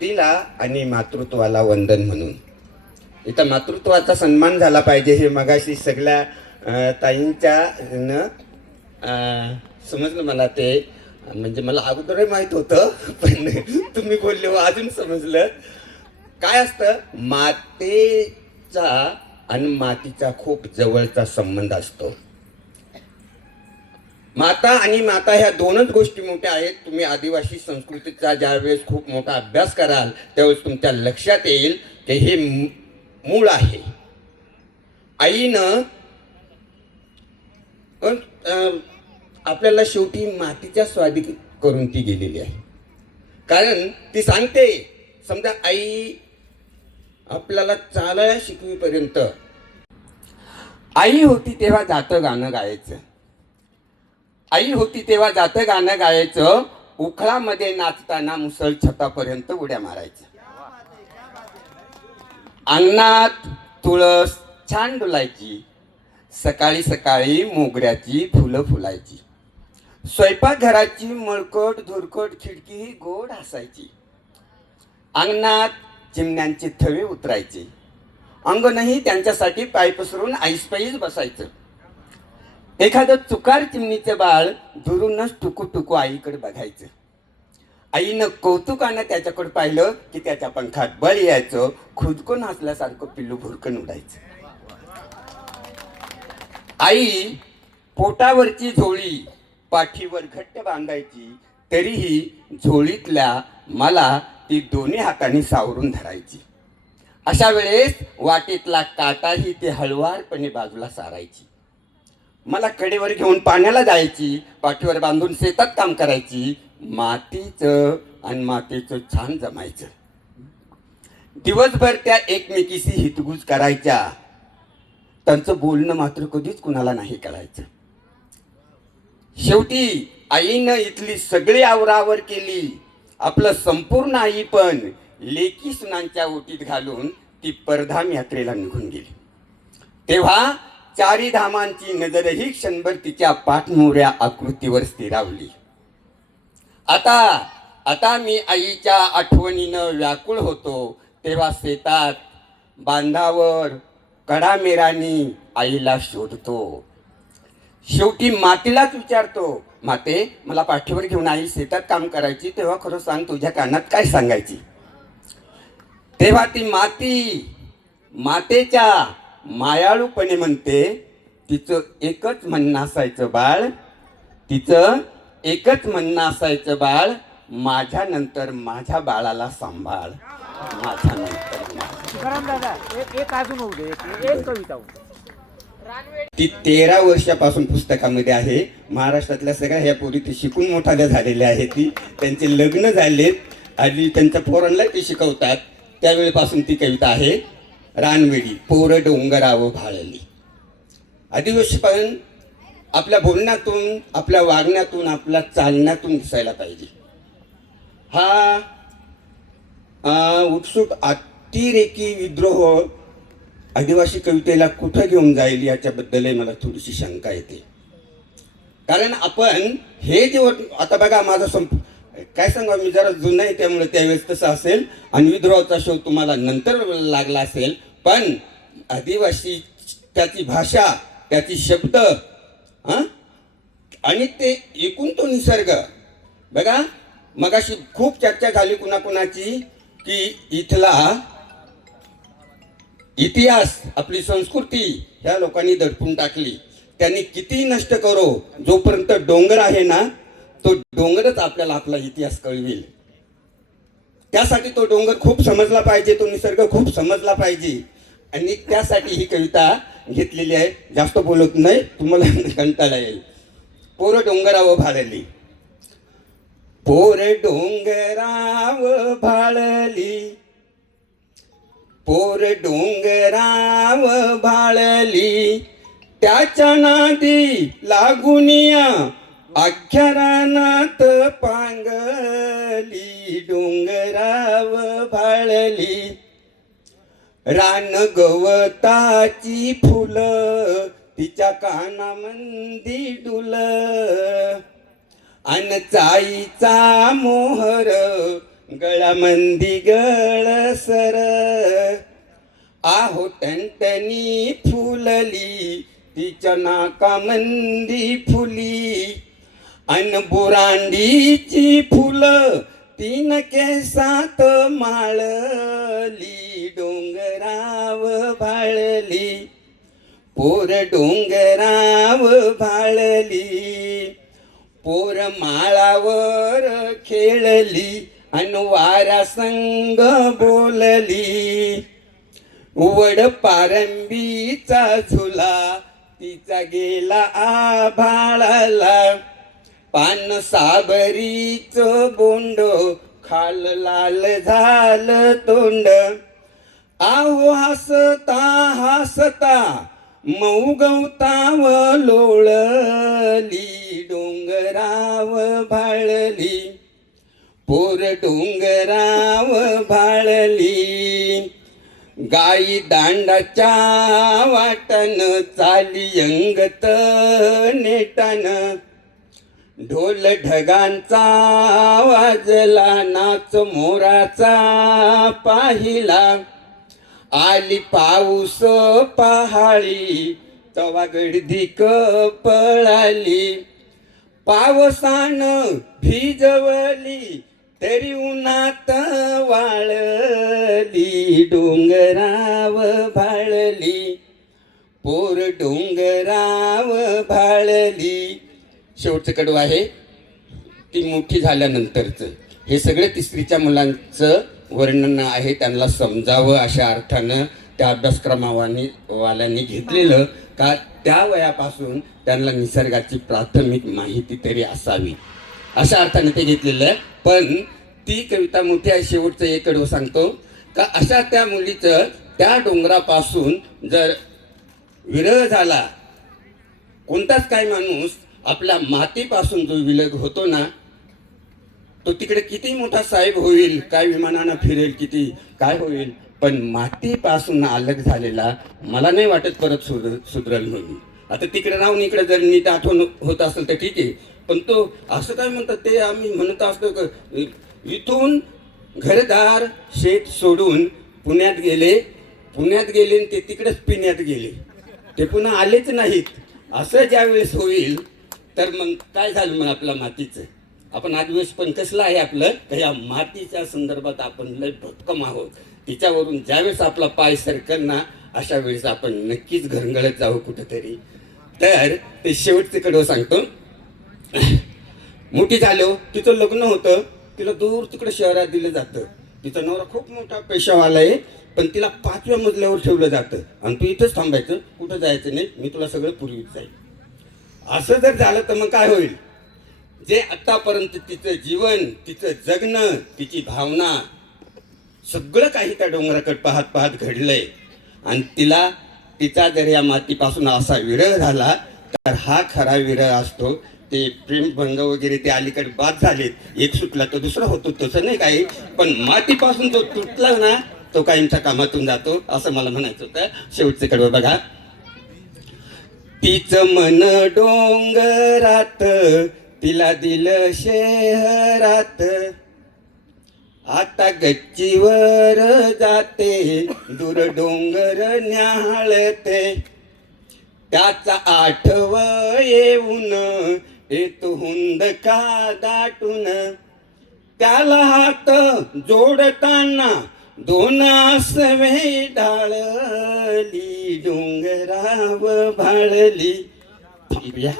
मातीला आणि मातृत्वाला वंदन म्हणून. इथं मातृत्वाचा सन्मान झाला पाहिजे हे मगाशी सगळ्या ताईंच्या न समजलं मला. ते म्हणजे मला अगोदरही माहीत होतं, पण तुम्ही बोलले हो अजून समजलं. काय असतं, मातेचा आणि मातीचा खूप जवळचा संबंध असतो. माता आणि माता ह्या दोनच गोष्टी मोठ्या आहेत. तुम्ही आदिवासी संस्कृतीचा ज्यावेळेस खूप मोठा अभ्यास कराल त्यावेळेस तुमच्या लक्षात येईल की हे मूळ आहे. आईनं आपल्याला शेवटी मातीच्या स्वाधी करून ती गेलेली आहे. कारण ती सांगते, समजा आई आपल्याला चालायला शिकवीपर्यंत आई होती तेव्हा जातं गाणं गायचं. आई होती तेव्हा जातं गाणं गायचं. उखळामध्ये नाचताना मुसळ छतापर्यंत उड्या मारायचं. अंगणात तुळस छान डुलायची. सकाळी सकाळी मोगऱ्याची फुलं फुलायची. स्वयंपाकघराची मळकट धुरकट खिडकी गोड हसायची. अंगणात चिमण्यांचे थवे उतरायचे. अंगणही त्यांच्यासाठी पाय पसरून ऐसपैस बसायचं. एखादं चुकार चिमणीचं बाळ दुरूनच टुकू टुकू आईकडे बघायचं. आईनं कौतुकानं त्याच्याकडे पाहिलं की त्याच्या पंखात बळ यायचं. खुदकून हसल्यासारखं पिल्लू भुरकन उडायचं. आई पोटावरची झोळी पाठीवर घट्ट बांधायची, तरीही झोळीतल्या मला ती दोन्ही हाताने सावरून धरायची. अशा वेळेस वाटेतला काटाही ती हळुवारपणे बाजूला सारायची. मला कडेवर घेऊन पाण्याला जायची. पाठीवर बांधून शेतात काम करायची. मातीचं आणि मातेचं छान जमायचं. दिवसभर त्या एकमेकीशी हितगुज करायच्या. त्यांचं बोलणं मात्र कधीच कुणाला नाही कळायचं. शेवटी आईनं इथली सगळी आवरावर केली. आपलं संपूर्ण आई पण लेकी सुनांच्या ओटीत घालून ती परधाम यात्रेला निघून गेली. तेव्हा चारी धामांची नजरही क्षणभर तिच्या पाठमोऱ्या आकृतीवर स्थिरावली. आता मी आईच्या आठवणीनं व्याकुळ होतो. तेव्हा शेतात बांधावर कडामेरानी आईला शोधतो. शेवटी मातीलाच विचारतो, माते मला पाठीवर घेऊन आई शेतात काम करायची, तेव्हा खरं सांग तुझ्या कानात काय सांगायची. तेव्हा ती मातेच्या मायाळूपणे म्हणते, तिचं एकच म्हणणं असायचं बाळ, तिचं एकच म्हणणं असायचं बाळ, माझ्यानंतर माझ्या बाळाला सांभाळ, माझ्यानंतर ती 13 वर्षापासून पुस्तकामध्ये आहे. महाराष्ट्रातल्या सगळ्या ह्या पोरी ती शिकून मोठाल्या झालेल्या आहेत. ती त्यांचे लग्न झालेत आणि त्यांच्या पोरांना ते शिकवतात. त्यावेळेपासून ती कविता आहे. रानवेडी पोर डोंगरावर भाळली. आदिवासी पण आपल्या बोलण्यातून, आपल्या वागण्यातून, आपल्या चालण्यातून दिसायला पाहिजे. हा उत्सुक अतिरेकी विद्रोह आदिवासी कवितेला कुठं घेऊन जाईल याच्याबद्दलही मला थोडीशी शंका येते. कारण आपण हे जे आता बघा, माझा काय सांगा, मी जरा जुना आहे त्यामुळे त्यावेळेस तसं असेल आणि विद्रोहाचा शोध तुम्हाला नंतर लागला असेल. पण आदिवासी, त्याची भाषा, त्याची शब्द आणि ते एकूण तो निसर्ग बघा. मगाशी खूप चर्चा झाली कुणाकुणाची की इथला इतिहास, आपली संस्कृती ह्या लोकांनी दडपून टाकली. त्यांनी किती नष्ट करो, जोपर्यंत डोंगर आहे ना, तो डोंगरच आपल्याला आपला इतिहास कळवेल. त्यासाठी तो डोंगर खूप समजला पाहिजे, तो निसर्ग खूप समजला पाहिजे. आणि त्यासाठी ही कविता घेतलेली आहे. जास्त बोलत नाही, तुम्हाला कंटाळा येईल. पोर डोंगरावर भाळली, पोर डोंगरावर भाळली, पोर डोंगराव भाळली, त्याच्या नादी लागुनिया अख्ख्या रानात पांगली. डोंगराव भाळली, रान गवताची फुलं तिच्या कानामंदी डुल, अन चाईचा मोहर गळामंदी गळसर आहो टणटणी फुलली तिच्या नाकामंदी फुली अन बुरांडीची फुलं तीन केसात माळली डोंगराव भाळली पोर डोंगराव भाळली पोर माळावर खेळली अन वारा संग बोलली वड पारंबीचा झुला तिचा गेला आभाळाला पान साबरीच बोंड खाल लाल झालं तोंड आहो हसता हसता मऊ गवताव लोळली डोंगराव भाळली पोर डोंगराव भाळली गाई दांडाच्या वाटन चाली अंगत नेटान ढोल ढगांचा वाजला नाच मोराचा पाहिला आली पाऊस पहाळी तवा गडदिक पळाली पावसान भिजवली तरी उन्हात वाळली डोंगराव भाळली पोर डोंगराव भाळली. शेवटचं कडवं आहे ती मोठी झाल्यानंतरचं. हे सगळं तिसरीच्या मुलांचं वर्णन आहे, त्यांना समजावं अशा अर्थानं त्या अभ्यासक्रमावाल्यांनी घेतलेलं का त्या वयापासून त्यांना निसर्गाची प्राथमिक माहिती तरी असावी अशा अर्थाने ते घेतलेलं आहे. पण ती कविता मोठी आहे. शेवटचं एक कडवं सांगतो का अशा त्या मुलीचं त्या डोंगरापासून जर विरह झाला, कोणताच काय माणूस आपल्या मातीपासून जो विलग होतो ना तो तिकडे किती मोठा साहेब होईल, काय विमानानं फिरेल, किती काय होईल, पण मातीपासून अलग झालेला मला नाही वाटत परत सुधरल म्हणून. आता तिकडे राहून इकडे जर नीट आठवण होत असेल तर ठीक आहे, पण तो असं काय म्हणतात ते आम्ही म्हणत असतो इथून घरदार शेत सोडून पुण्यात गेले आणि ते तिकडेच पिण्यात गेले, ते पुन्हा आलेच नाहीत. असं ज्यावेळेस होईल तर मग काय झालं मग आपल्या मातीचं. आपण आदिवास पण कसलं आहे आपलं तर या मातीच्या संदर्भात आपण लय भक्कम आहोत. तिच्यावरून ज्यावेळेस आपला पाय सरकल ना अशा वेळेस आपण नक्कीच घरंगळत जाऊ कुठंतरी. तर ते शेवटचं कडवं सांगतो. मोठी झालो, तिचं लग्न होतं, तिला दूर तिकडे शहरात दिलं जातं. तिचा नवरा खूप मोठा पेशावाला आहे, पण तिला 5व्या मजल्यावर ठेवलं जातं आणि तू इथंच थांबायचं, कुठं जायचं नाही, मी तुला सगळं पुरवीत जाईल. असं जर झालं तर मग काय होईल. जे आतापर्यंत तिचं जीवन, तिचं जगणं, तिची भावना सगळं काही त्या डोंगराकडे पाहत पाहत घडलंय आणि तिचा जर या मातीपासून असा विरह झाला तर हा खरा विरह असतो. ते प्रेमभंग वगैरे ते अलीकडे बाद झालेत, एक सुटला तर दुसरा होतो तसं नाही काही, पण मातीपासून जो तुटला ना तो कायमच्या कामातून जातो असं मला म्हणायचं होतं. शेवटचे कडवं बघा. तिचं मन डोंगरात तिला दिलं शहरात आता गच्चीवर जाते दूर डोंगर न्याहाळते त्याचा आठव येऊन येतो हुंद का दाटून त्याला हात जोडताना दोन आसवे ढाळली डोंगराव भाळली. थांबूया.